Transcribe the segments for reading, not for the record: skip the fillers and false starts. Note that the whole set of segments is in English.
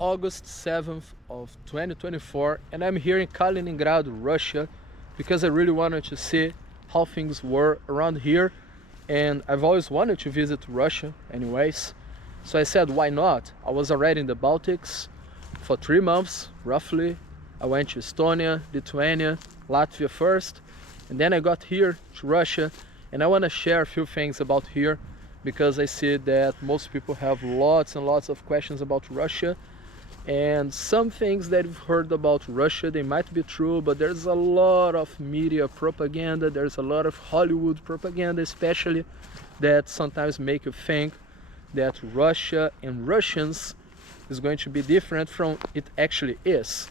August 7th of 2024, and I'm here in Kaliningrad, Russia, because I really wanted to see how things were around here, and I've always wanted to visit Russia anyways. So I said, why not? I was already in the Baltics for 3 months, roughly. I went to Estonia, Lithuania, Latvia first, and then I got here to Russia, and I want to share a few things about here because I see that most people have lots and lots of questions about Russia, and some things that you've heard about Russia, they might be true, but there's a lot of media propaganda, there's a lot of Hollywood propaganda especially, that sometimes make you think that Russia and Russians is going to be different from it actually is.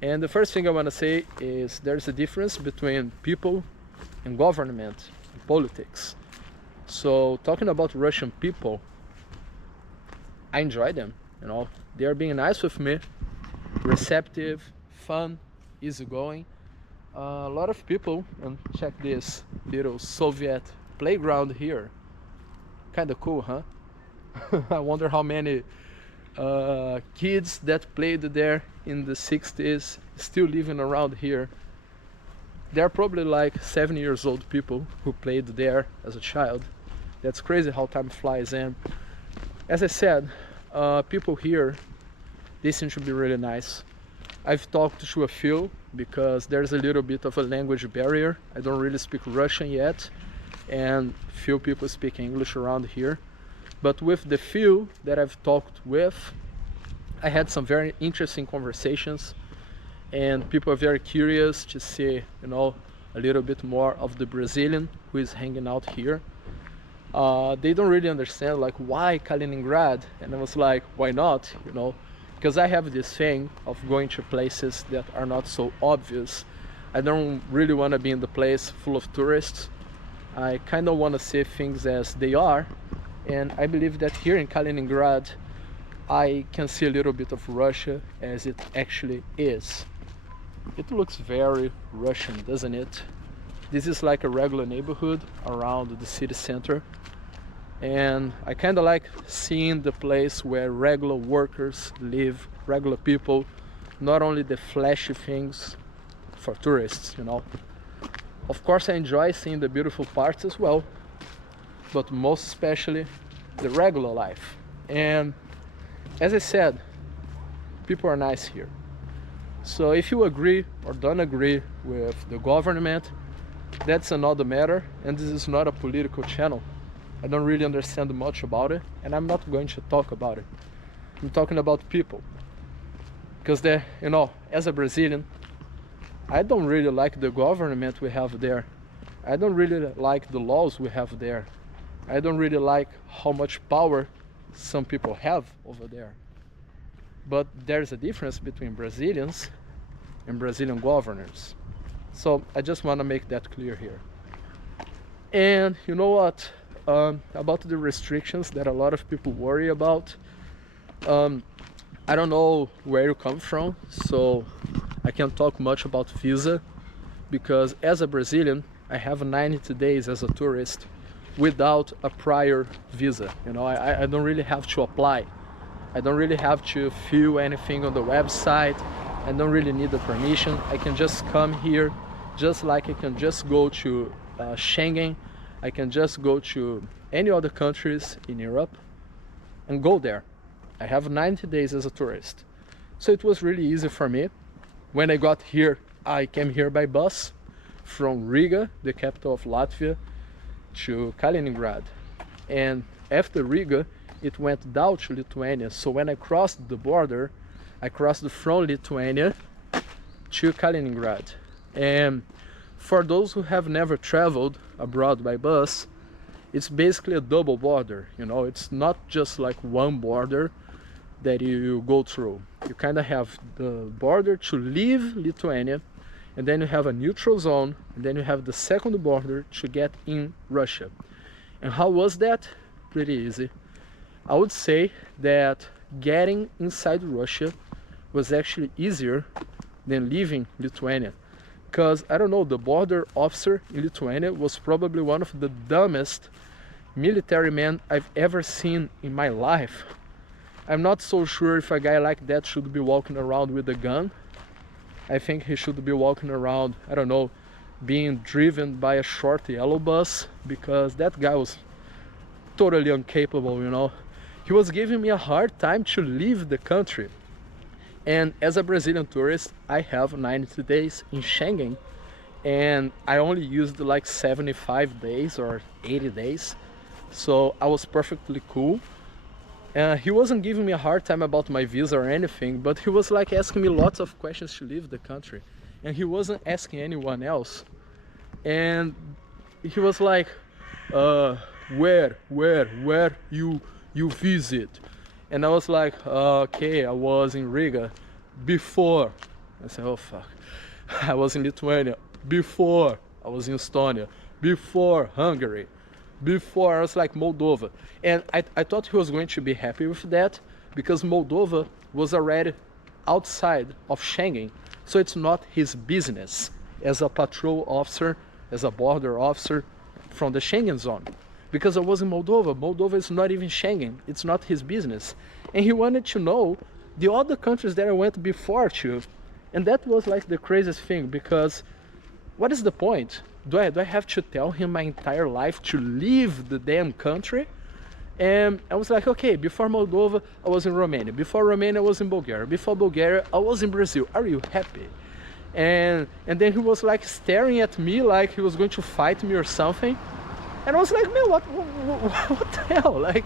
And the first thing I want to say is there's a difference between people and government and politics. So talking about Russian people, I enjoy them, you know. They are being nice with me, receptive, fun, easygoing. A lot of people, and check this little Soviet playground here. Kind of cool, huh? I wonder how many kids that played there in the 60s still living around here. They're probably like 7 years old people who played there as a child. That's crazy how time flies. And as I said, people here, they seem to be really nice. I've talked to a few because there's a little bit of a language barrier. I don't really speak Russian yet, and few people speak English around here. But with the few that I've talked with, I had some very interesting conversations, and people are very curious to see, you know, a little bit more of the Brazilian who is hanging out here. They don't really understand like why Kaliningrad, and I was like, why not, you know, because I have this thing of going to places that are not so obvious. I don't really want to be in the place full of tourists. I kind of want to see things as they are, and I believe that here in Kaliningrad I can see a little bit of Russia as it actually is. It looks very Russian, doesn't it? This is like a regular neighborhood around the city center, and I kind of like seeing the place where regular workers live, regular people, not only the flashy things for tourists, you know. Of course I enjoy seeing the beautiful parts as well, but most especially the regular life. And as I said, people are nice here. So if you agree or don't agree with the government, that's another matter, and this is not a political channel. I don't really understand much about it, and I'm not going to talk about it. I'm talking about people. Because they're, you know, as a Brazilian, I don't really like the government we have there. I don't really like the laws we have there. I don't really like how much power some people have over there. But there's a difference between Brazilians and Brazilian governors. So I just want to make that clear here. And you know what? About the restrictions that a lot of people worry about. I don't know where you come from, so I can't talk much about visa, because as a Brazilian, I have 90 days as a tourist without a prior visa. You know, I don't really have to apply. I don't really have to fill anything on the website. I don't really need the permission. I can just come here, just like I can just go to Schengen. I can just go to any other countries in Europe and go there. I have 90 days as a tourist. So it was really easy for me. When I got here, I came here by bus from Riga, the capital of Latvia, to Kaliningrad. And after Riga, it went down to Lithuania. So when I crossed the border, I crossed from Lithuania to Kaliningrad. And for those who have never traveled abroad by bus, it's basically a double border. You know, it's not just like one border that you go through. You kind of have the border to leave Lithuania, and then you have a neutral zone, and then you have the second border to get in Russia. And how was that? Pretty easy. I would say that getting inside Russia was actually easier than leaving Lithuania. Because, I don't know, the border officer in Lithuania was probably one of the dumbest military men I've ever seen in my life. I'm not so sure if a guy like that should be walking around with a gun. I think he should be walking around, I don't know, being driven by a short yellow bus, because that guy was totally incapable, you know. He was giving me a hard time to leave the country. And as a Brazilian tourist, I have 90 days in Schengen, and I only used like 75 days or 80 days. So I was perfectly cool. He wasn't giving me a hard time about my visa or anything, but he was like asking me lots of questions to leave the country, and he wasn't asking anyone else. And he was like, where you visit? And I was like, okay, I was in Riga before. I said, oh fuck. I was in Lithuania before. I was in Estonia before. Hungary before. I was like, Moldova. And I thought he was going to be happy with that, because Moldova was already outside of Schengen, so it's not his business as a patrol officer, as a border officer from the Schengen zone. Because I was in Moldova. Moldova is not even Schengen. It's not his business. And he wanted to know the other countries that I went before to. And that was like the craziest thing, because what is the point? Do I have to tell him my entire life to leave the damn country? And I was like, okay, before Moldova, I was in Romania. Before Romania, I was in Bulgaria. Before Bulgaria, I was in Brazil. Are you happy? And then he was like staring at me like he was going to fight me or something. And I was like, man, what the hell? Like,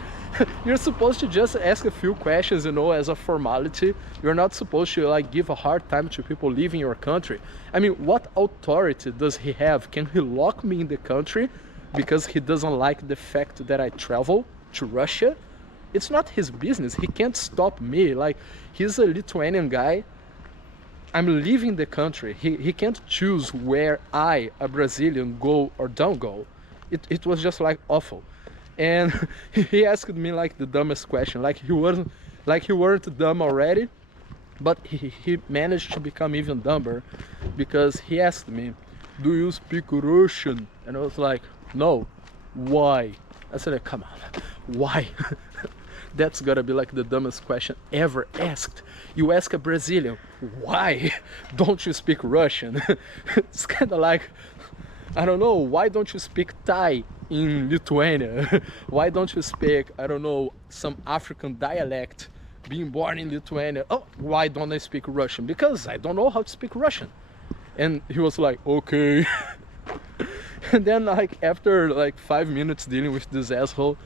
you're supposed to just ask a few questions, you know, as a formality. You're not supposed to like give a hard time to people leaving your country. I mean, what authority does he have? Can he lock me in the country because he doesn't like the fact that I travel to Russia? It's not his business. He can't stop me. Like, he's a Lithuanian guy. I'm leaving the country. He can't choose where I, a Brazilian, go or don't go. It was just like awful. And he asked me like the dumbest question, like he weren't dumb already, but he managed to become even dumber, because he asked me, do you speak Russian? And I was like, no. Why? I said, come on, why? That's gotta be like the dumbest question ever asked. You ask a Brazilian, why don't you speak Russian? It's kind of like, I don't know, why don't you speak Thai in Lithuania? Why don't you speak, I don't know, some African dialect, being born in Lithuania? Oh, why don't I speak Russian? Because I don't know how to speak Russian. And he was like, okay. And then like after like 5 minutes dealing with this asshole,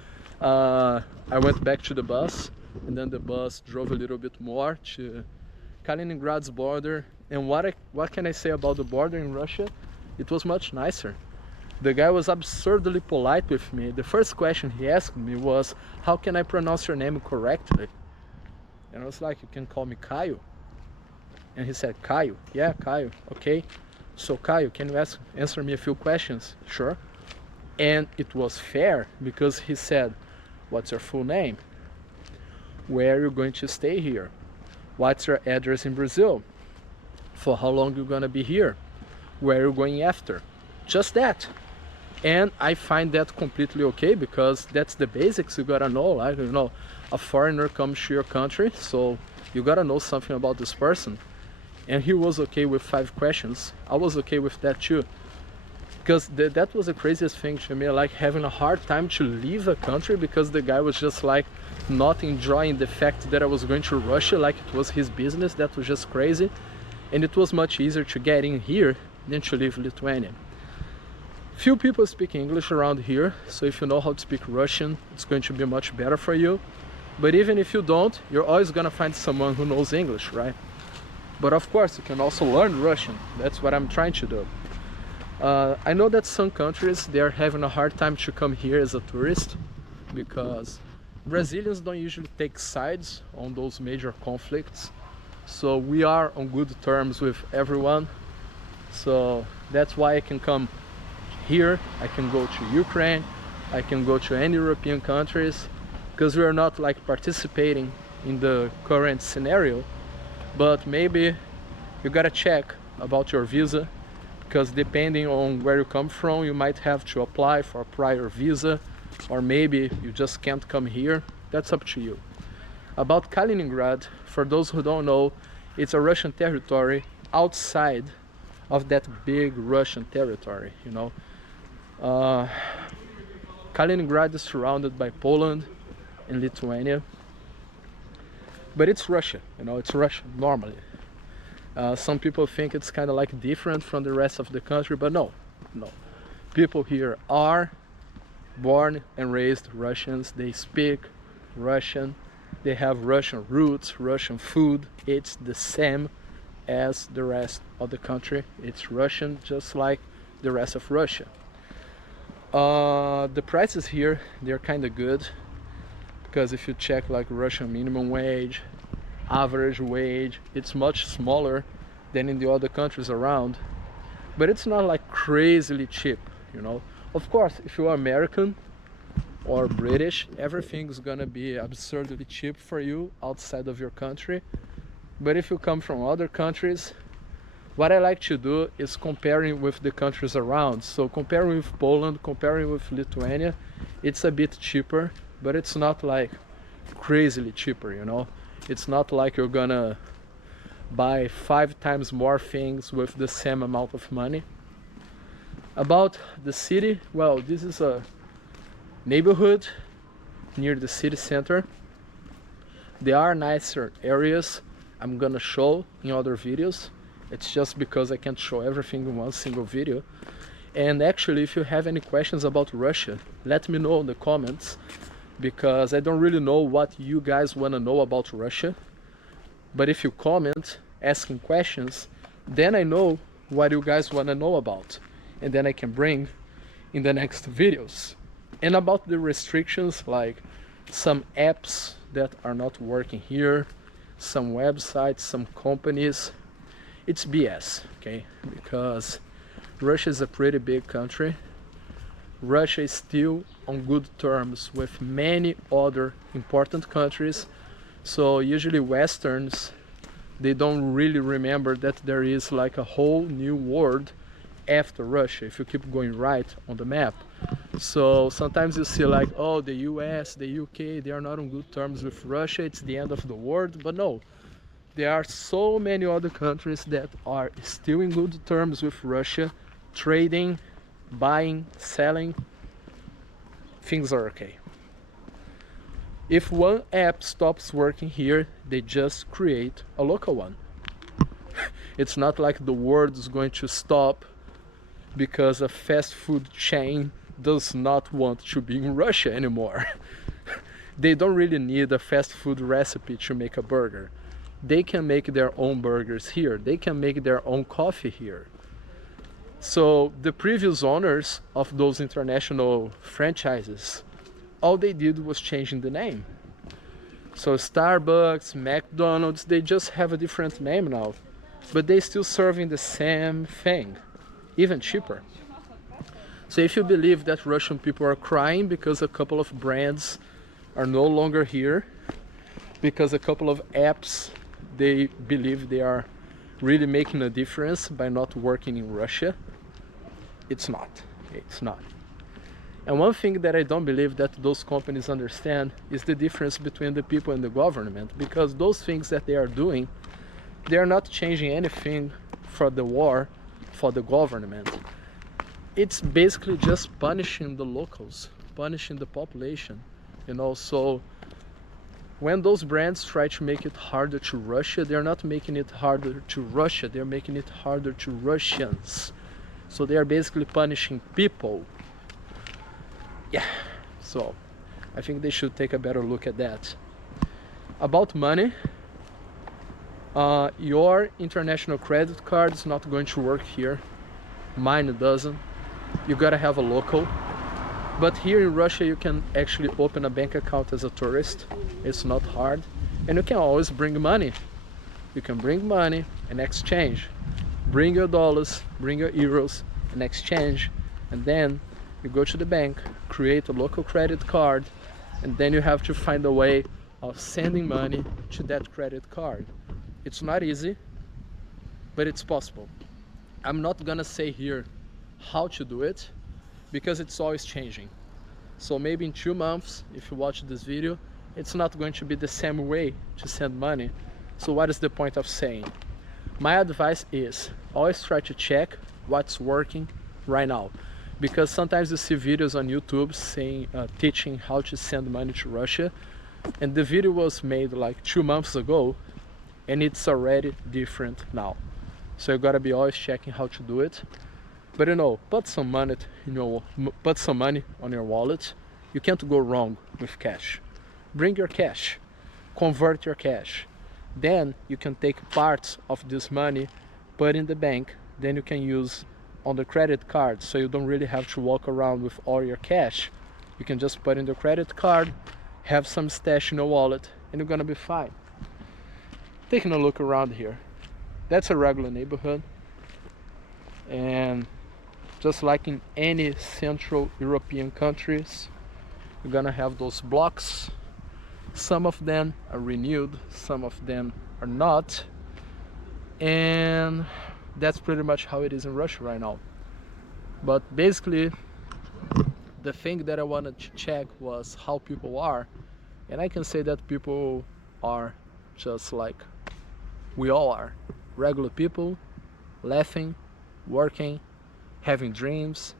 I went back to the bus, and then the bus drove a little bit more to Kaliningrad's border. And what can I say about the border in Russia? It was much nicer. The guy was absurdly polite with me. The first question he asked me was, how can I pronounce your name correctly? And I was like, you can call me Caio. And he said, Caio. Yeah, Caio. Okay. So Caio, can you answer me a few questions? Sure. And it was fair, because he said, what's your full name? Where are you going to stay here? What's your address in Brazil? For how long you gonna be here? Where are you going after? Just that. And I find that completely okay, because that's the basics you gotta know. Like, you know, a foreigner comes to your country, so you gotta know something about this person. And he was okay with 5 questions. I was okay with that too, because that was the craziest thing to me, like having a hard time to leave a country because the guy was just like not enjoying the fact that I was going to Russia like it was his business. That was just crazy. And it was much easier to get in here than to leave Lithuania. Few people speak English around here, so if you know how to speak Russian, it's going to be much better for you. But even if you don't, you're always gonna find someone who knows English, right? But of course, you can also learn Russian. That's what I'm trying to do. I know that some countries, they're having a hard time to come here as a tourist, because Brazilians don't usually take sides on those major conflicts. So we are on good terms with everyone. So that's why I can come here. I can go to Ukraine. I can go to any European countries, because we are not like participating in the current scenario. But maybe you gotta check about your visa, because depending on where you come from, you might have to apply for a prior visa, or maybe you just can't come here. That's up to you. About Kaliningrad, for those who don't know, it's a Russian territory outside of that big Russian territory, you know. Kaliningrad is surrounded by Poland and Lithuania, but it's Russia, you know, it's Russia normally. Some people think it's kind of like different from the rest of the country, but no. People here are born and raised Russians. They speak Russian, they have Russian roots, Russian food. It's the same as the rest of the country. It's Russian, just like the rest of Russia. The prices here, they're kind of good, because if you check like Russian minimum wage, average wage, it's much smaller than in the other countries around, but it's not like crazily cheap, you know. Of course, if you're American or British, everything's gonna be absurdly cheap for you outside of your country. But if you come from other countries, what I like to do is comparing with the countries around. So comparing with Poland, comparing with Lithuania, it's a bit cheaper, but it's not like crazily cheaper, you know. It's not like you're gonna buy 5 times more things with the same amount of money. About the city, well, this is a neighborhood near the city center. There are nicer areas I'm gonna show in other videos. It's just because I can't show everything in one single video. And actually, if you have any questions about Russia, let me know in the comments, because I don't really know what you guys want to know about Russia. But if you comment asking questions, then I know what you guys want to know about, and then I can bring in the next videos. And about the restrictions, like some apps that are not working here, some websites, some companies, it's BS, okay? Because Russia is a pretty big country. Russia is still on good terms with many other important countries. So usually Westerns, they don't really remember that there is like a whole new world after Russia, if you keep going right on the map. So sometimes you see like, oh, the US, the UK, they are not on good terms with Russia, it's the end of the world. But no, there are so many other countries that are still in good terms with Russia, trading, buying, selling. Things are okay. If one app stops working here, they just create a local one. It's not like the world is going to stop because a fast food chain does not want to be in Russia anymore. They don't really need a fast food recipe to make a burger. They can make their own burgers here. They can make their own coffee here. So the previous owners of those international franchises, all they did was changing the name. So Starbucks, McDonald's, they just have a different name now, but they still serving the same thing, even cheaper. So if you believe that Russian people are crying because a couple of brands are no longer here, because a couple of apps, they believe they are really making a difference by not working in Russia, it's not. It's not. And one thing that I don't believe that those companies understand is the difference between the people and the government, because those things that they are doing, they are not changing anything for the war, for the government. It's basically just punishing the locals, punishing the population, you know. So when those brands try to make it harder to Russia, they're not making it harder to Russia, they're making it harder to Russians. So they are basically punishing people. Yeah, so I think they should take a better look at that. About money, your international credit card is not going to work here. Mine doesn't. You gotta have a local. But here in Russia, you can actually open a bank account as a tourist. It's not hard. And you can always bring money. You can bring money and exchange. Bring your dollars, bring your euros and exchange. And then you go to the bank, create a local credit card, and then you have to find a way of sending money to that credit card. It's not easy, but it's possible. I'm not gonna say here how to do it, because it's always changing. So maybe in 2 months, if you watch this video, it's not going to be the same way to send money. So what is the point of saying? My advice is always try to check what's working right now, because sometimes you see videos on YouTube saying teaching how to send money to Russia, and the video was made like 2 months ago and it's already different now. So you gotta be always checking how to do it. But you know, put some money on your wallet. You can't go wrong with cash. Bring your cash, convert your cash. Then you can take parts of this money, put in the bank, then you can use on the credit card, so you don't really have to walk around with all your cash. You can just put in the credit card, have some stash in your wallet, and you're gonna be fine. Taking a look around here, that's a regular neighborhood, and just like in any Central European countries, you're gonna have those blocks. Some of them are renewed, some of them are not, and that's pretty much how it is in Russia right now. But basically, the thing that I wanted to check was how people are, and I can say that people are just like we all are. Regular people, laughing, working, having dreams,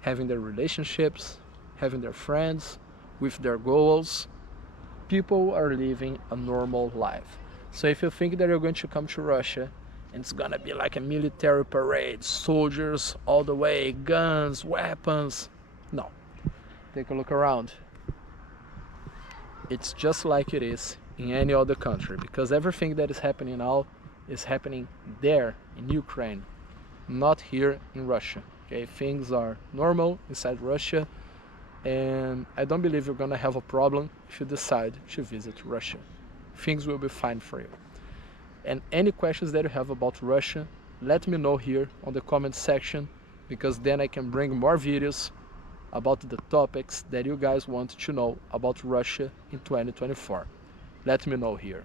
having their relationships, having their friends, with their goals. People are living a normal life. So if you think that you're going to come to Russia and it's gonna be like a military parade, soldiers all the way, guns, weapons, no. Take a look around. It's just like it is in any other country, because everything that is happening now is happening there in Ukraine, not here in Russia. Okay, things are normal inside Russia, and I don't believe you're gonna have a problem if you decide to visit Russia. Things will be fine for you. And any questions that you have about Russia, let me know here on the comment section, because then I can bring more videos about the topics that you guys want to know about Russia in 2024. Let me know here.